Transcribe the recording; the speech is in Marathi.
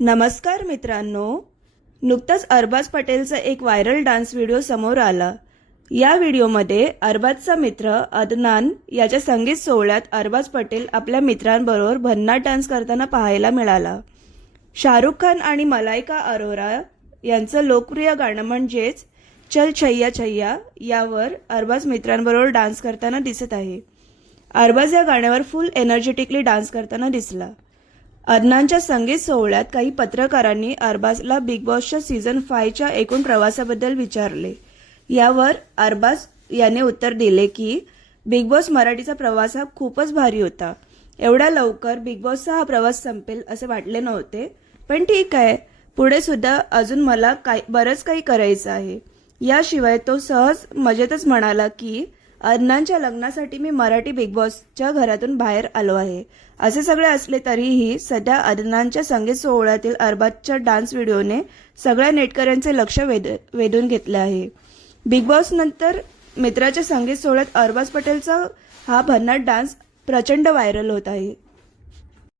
नमस्कार मित्रांनो. नुकताच अरबाज पटेलचा एक व्हायरल डान्स व्हिडिओ समोर आला. या व्हिडिओमध्ये अरबाजचा मित्र अदनान याच्या संगीत सोहळ्यात अरबाज पटेल आपल्या मित्रांबरोबर भन्नाट डान्स करताना पाहायला मिळाला. शाहरुख खान आणि मलायका अरोरा यांचं लोकप्रिय गाणं म्हणजेच चल छैया छैया यावर अरबाज मित्रांबरोबर डान्स करताना दिसत आहे. अरबाज या गाण्यावर फुल एनर्जेटिकली डान्स करताना दिसला. अदनानच्या संगीत सोहळ्यात काही पत्रकारांनी अरबाजला बिग बॉसच्या सीझन फायच्या एकूण प्रवासाबद्दल विचारले. यावर अरबाज याने उत्तर दिले की बिग बॉस मराठीचा प्रवास हा खूपच भारी होता. एवढ्या लवकर बिग बॉसचा हा प्रवास संपेल असे वाटले नव्हते. पण ठीक आहे. पुढे सुद्धा अजून मला काय बरंच काही करायचं आहे. याशिवाय तो सहज मजेतच म्हणाला की अदनानच्या लग्नासाठी मी मराठी बिग बॉसच्या घरातून बाहेर आलो आहे. असे सगळे असले तरीही सध्या अदनानच्या संगीत सोहळ्यातील अरबाजच्या डान्स व्हिडिओने सगळ्या नेटकऱ्यांचे लक्ष वेध वेधून घेतले आहे. बिग बॉस नंतर मित्राच्या संगीत सोहळ्यात अरबाज पटेलचा हा भन्नाट डान्स प्रचंड व्हायरल होत आहे.